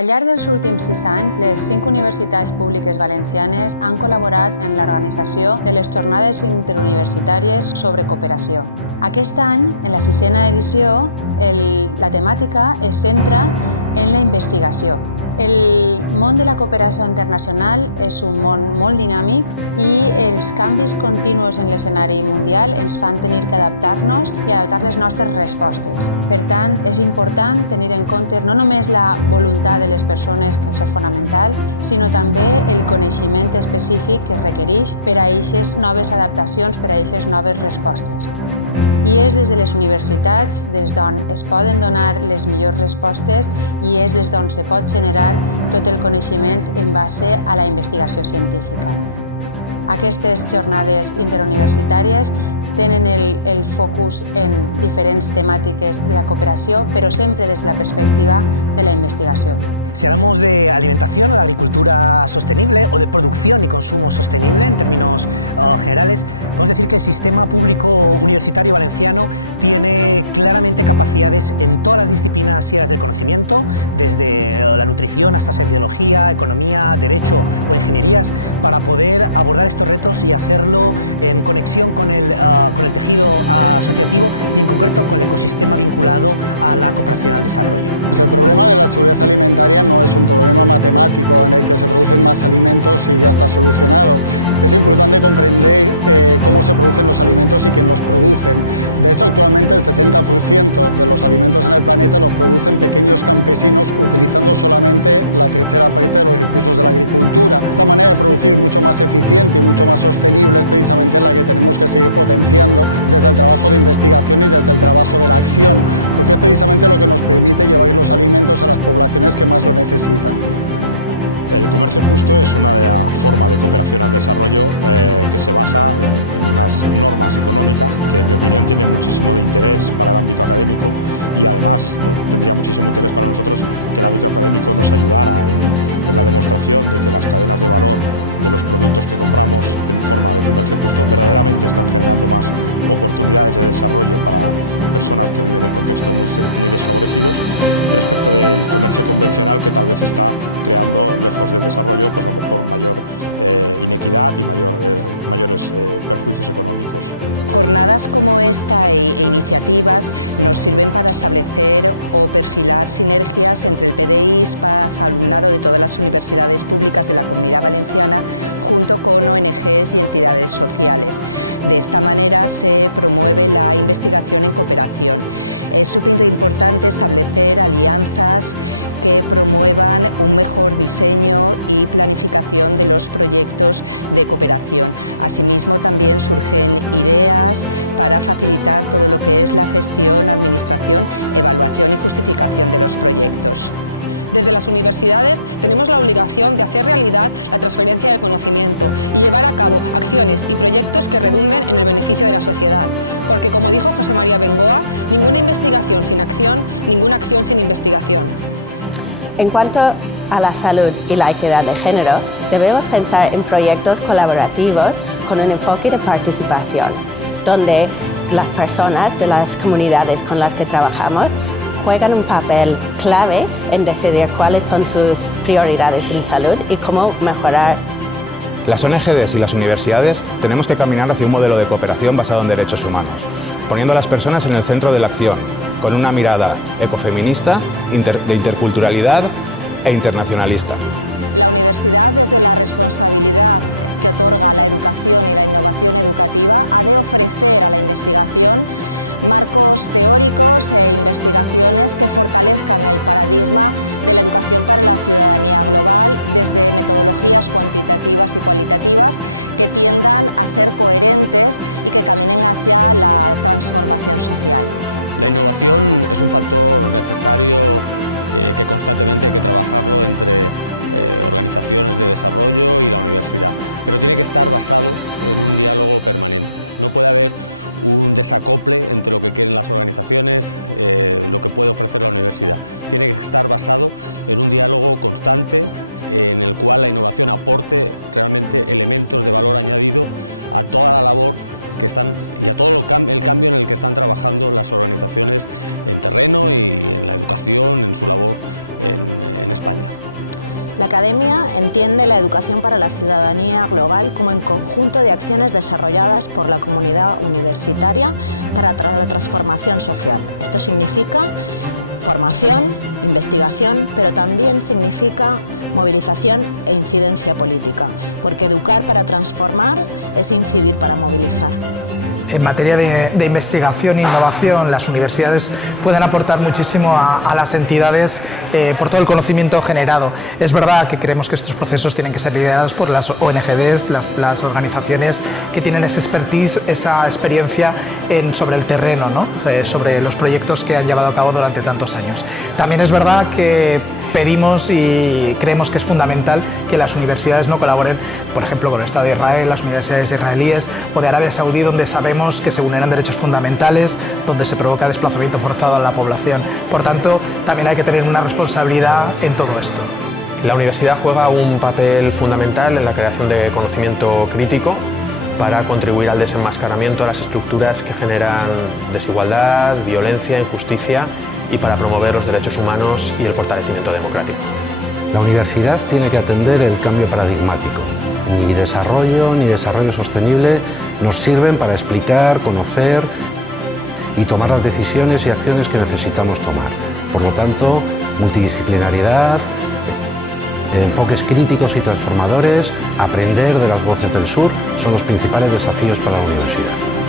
Al llarg dels últims 6 anys, les 5 universitats públiques valencianes han col·laborat en l'organització de les jornades interuniversitàries sobre cooperació. Aquest any, en la 6a edició, la temàtica es centra en la investigació. El món de la cooperació internacional és un món molt dinàmic i els canvis continus en l'escenari mundial ens fan tenir que adaptar-nos i adaptar les nostres respostes. Per tant, és important tenir en compte no només la voluntat de les persones, que això és fonamental, sinó també el coneixement específic que requereix per a aquestes noves adaptacions, per a aquestes noves respostes. I és des de les universitats des d'on es poden donar les millors respostes i és des d'on se pot generar tot el coneixement en base a la investigació científica. Aquestes jornades interuniversitàries tenen el focus en diferents temàtiques de la cooperació, però sempre des de la perspectiva de la investigació. Si hablamos de alimentación, de agricultura sostenible o de producción y consumo sostenible en términos generales, podemos decir que el sistema público universitario valenciano tiene claramente capacidades en todas las disciplinas y áreas del conocimiento, desde la nutrición hasta sociología, economía, derecho o ingenierías, para poder abordar estos retos y hacerlo en conexión con el tejido asociativo y un sistema vinculado a la industrialización. Tenemos la obligación de hacer realidad la transferencia del conocimiento y llevar a cabo acciones y proyectos que redunden en el beneficio de la sociedad. Porque, como dijo José María Bengoa, ninguna investigación sin acción, ninguna acción sin investigación. En cuanto a la salud y la equidad de género, debemos pensar en proyectos colaborativos con un enfoque de participación, donde las personas de las comunidades con las que trabajamos juegan un papel clave en decidir cuáles son sus prioridades en salud y cómo mejorar. Las ONGs y las universidades tenemos que caminar hacia un modelo de cooperación basado en derechos humanos, poniendo a las personas en el centro de la acción, con una mirada ecofeminista, de interculturalidad e internacionalista. educación para la ciudadanía global como el conjunto de acciones desarrolladas por la comunidad universitaria para la transformación social. Esto significa formación, investigación, pero también significa movilización e incidencia política, porque educar para transformar es incidir para movilizar. En materia de investigación e innovación, las universidades pueden aportar muchísimo a las entidades por todo el conocimiento generado. Es verdad que creemos que estos procesos tienen que ser liderados por las ONGs, las organizaciones que tienen esa expertise, esa experiencia sobre el terreno, ¿no? Sobre los proyectos que han llevado a cabo durante tantos años. También es verdad que pedimos y creemos que es fundamental que las universidades no colaboren, por ejemplo, con el Estado de Israel, las universidades israelíes o de Arabia Saudí, donde sabemos que se vulneran derechos fundamentales, donde se provoca desplazamiento forzado a la población. Por tanto, también hay que tener una responsabilidad en todo esto. La universidad juega un papel fundamental en la creación de conocimiento crítico para contribuir al desenmascaramiento de las estructuras que generan desigualdad, violencia, injusticia y para promover los derechos humanos y el fortalecimiento democrático. La universidad tiene que atender el cambio paradigmático. Ni desarrollo sostenible nos sirven para explicar, conocer y tomar las decisiones y acciones que necesitamos tomar. Por lo tanto, multidisciplinariedad, enfoques críticos y transformadores, aprender de las voces del sur son los principales desafíos para la universidad.